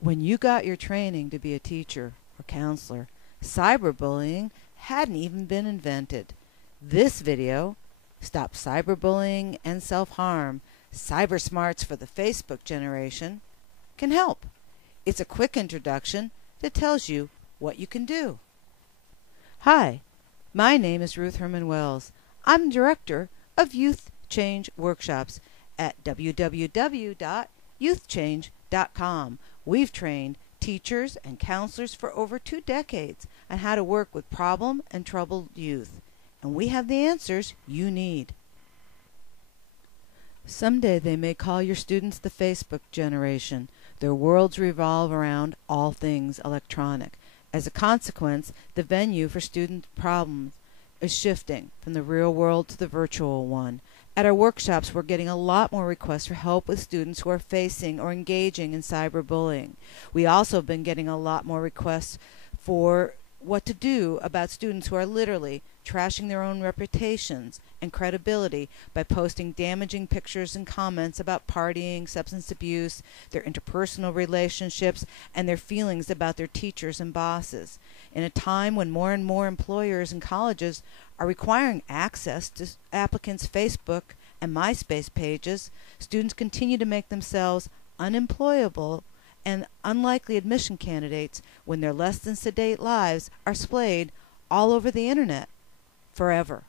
When you got your training to be a teacher or counselor, cyberbullying hadn't even been invented. This video, Stop Cyberbullying and Self-Harm, Cyber Smarts for the Facebook Generation, can help. It's a quick introduction that tells you what you can do. Hi, my name is Ruth Herman Wells. I'm Director of Youth Change Workshops at www.youthchange.com. We've trained teachers and counselors for over 2 decades on how to work with problem and troubled youth, and we have the answers you need. Someday they may call your students the Facebook generation. Their worlds revolve around all things electronic. As a consequence, the venue for student problems is shifting from the real world to the virtual one. At our workshops, we're getting a lot more requests for help with students who are facing or engaging in cyberbullying. We also have been getting a lot more requests for what to do about students who are literally trashing their own reputations and credibility by posting damaging pictures and comments about partying, substance abuse, their interpersonal relationships, and their feelings about their teachers and bosses. In a time when more and more employers and colleges are requiring access to applicants' Facebook and MySpace pages, students continue to make themselves unemployable and unlikely admission candidates when their less than sedate lives are splayed all over the internet forever.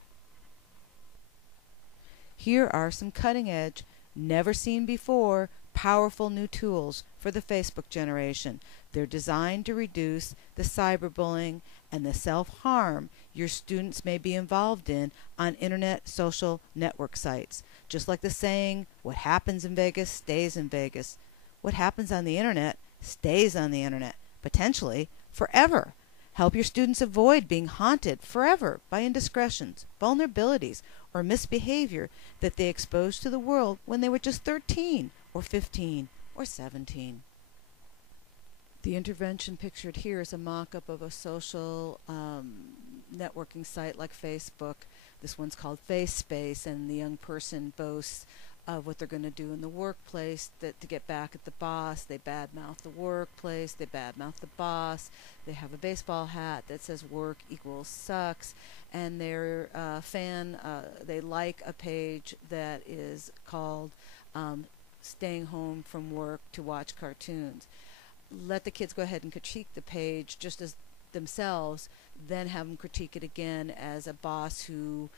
Here are some cutting-edge, never-seen-before, powerful new tools for the Facebook generation. They're designed to reduce the cyberbullying and the self-harm your students may be involved in on internet social network sites. Just like the saying, what happens in Vegas stays in Vegas. What happens on the internet stays on the internet, potentially forever. Help your students avoid being haunted forever by indiscretions, vulnerabilities, or misbehavior that they exposed to the world when they were just 13 or 15 or 17. The intervention pictured here is a mock-up of a social networking site like Facebook. This one's called Space, and the young person boasts of what they're going to do in the workplace to get back at the boss. They badmouth the workplace, they badmouth the boss, they have a baseball hat that says work equals sucks, and they're they like a page that is called staying home from work to watch cartoons. Let the kids go ahead and critique the page just as themselves, then have them critique it again as a boss who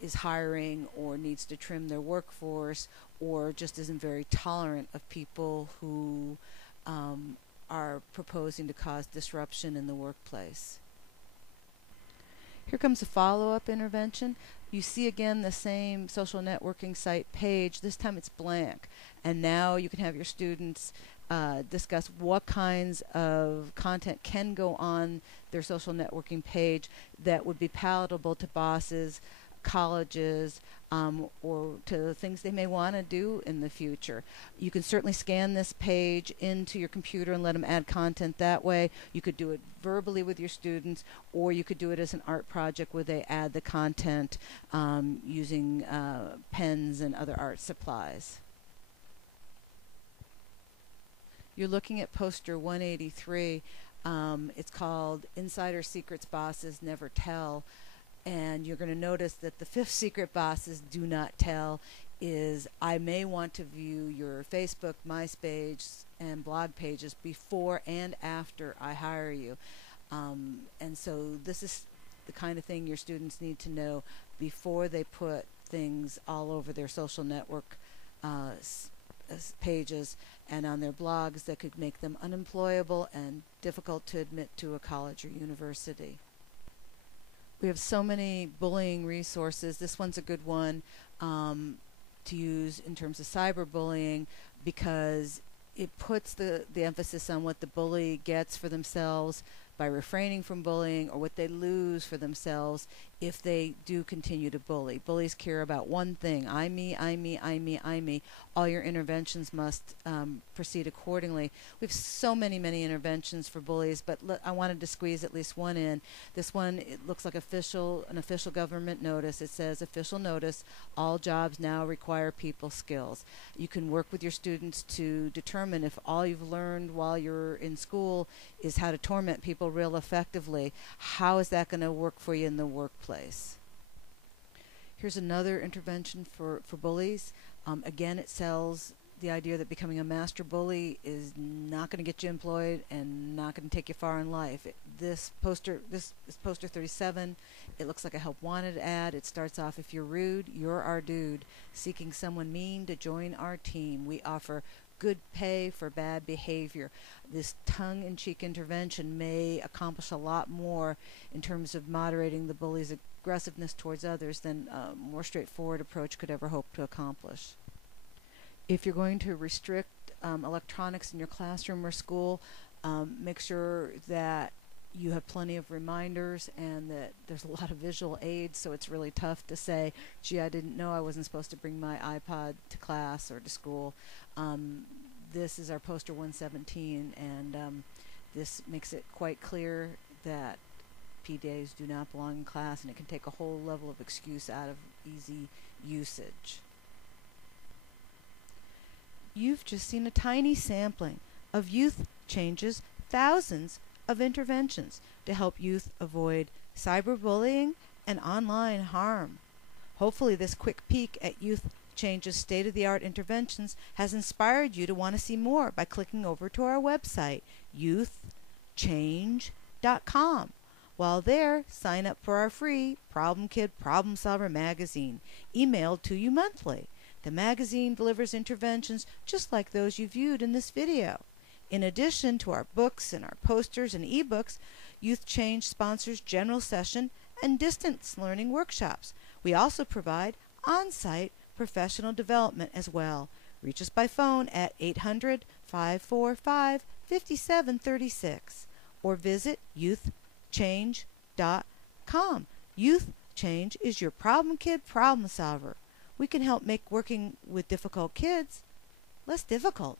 is hiring or needs to trim their workforce, or just isn't very tolerant of people who are proposing to cause disruption in the workplace. Here comes a follow-up intervention. You see again the same social networking site page. This time it's blank, and now you can have your students discuss what kinds of content can go on their social networking page that would be palatable to bosses, colleges, or to things they may want to do in the future. You can certainly scan this page into your computer and let them add content that way. You could do it verbally with your students, or you could do it as an art project where they add the content using pens and other art supplies. You're looking at poster 183. It's called Insider Secrets Bosses Never Tell. And you're going to notice that the 5th secret bosses do not tell is I may want to view your Facebook, MySpace, and blog pages before and after I hire you. And so this is the kind of thing your students need to know before they put things all over their social network pages and on their blogs that could make them unemployable and difficult to admit to a college or university. We have so many bullying resources. This one's a good one to use in terms of cyberbullying because it puts the emphasis on what the bully gets for themselves by refraining from bullying, or what they lose for themselves if they do continue to bully. Bullies care about one thing: I, me, I, me, I, me, I, me. All your interventions must proceed accordingly. We have so many, many interventions for bullies, but I wanted to squeeze at least one in. This one, it looks like an official government notice. It says, official notice, all jobs now require people skills. You can work with your students to determine if all you've learned while you're in school is how to torment people real effectively. How is that going to work for you in the workplace? Here's another intervention for bullies. Again, it sells the idea that becoming a master bully is not going to get you employed and not going to take you far in life. This poster is poster 37. It looks like a help wanted ad. It starts off, if you're rude, you're our dude. Seeking someone mean to join our team. We offer good pay for bad behavior. This tongue-in-cheek intervention may accomplish a lot more in terms of moderating the bully's aggressiveness towards others than a more straightforward approach could ever hope to accomplish. If you're going to restrict electronics in your classroom or school, make sure that you have plenty of reminders and that there's a lot of visual aids, so it's really tough to say, gee, I didn't know I wasn't supposed to bring my iPod to class or to school. This is our poster 117, and this makes it quite clear that PDAs do not belong in class, and it can take a whole level of excuse out of easy usage. You've just seen a tiny sampling of Youth Change's thousands of interventions to help youth avoid cyberbullying and online harm. Hopefully this quick peek at Youth Change's state-of-the-art interventions has inspired you to want to see more by clicking over to our website, youthchange.com. While there, sign up for our free Problem Kid Problem Solver magazine, emailed to you monthly. The magazine delivers interventions just like those you viewed in this video. In addition to our books and our posters and ebooks, Youth Change sponsors general session and distance learning workshops. We also provide on-site professional development as well. Reach us by phone at 800-545-5736 or visit youthchange.com. Youth Change is your Problem Kid Problem Solver. We can help make working with difficult kids less difficult.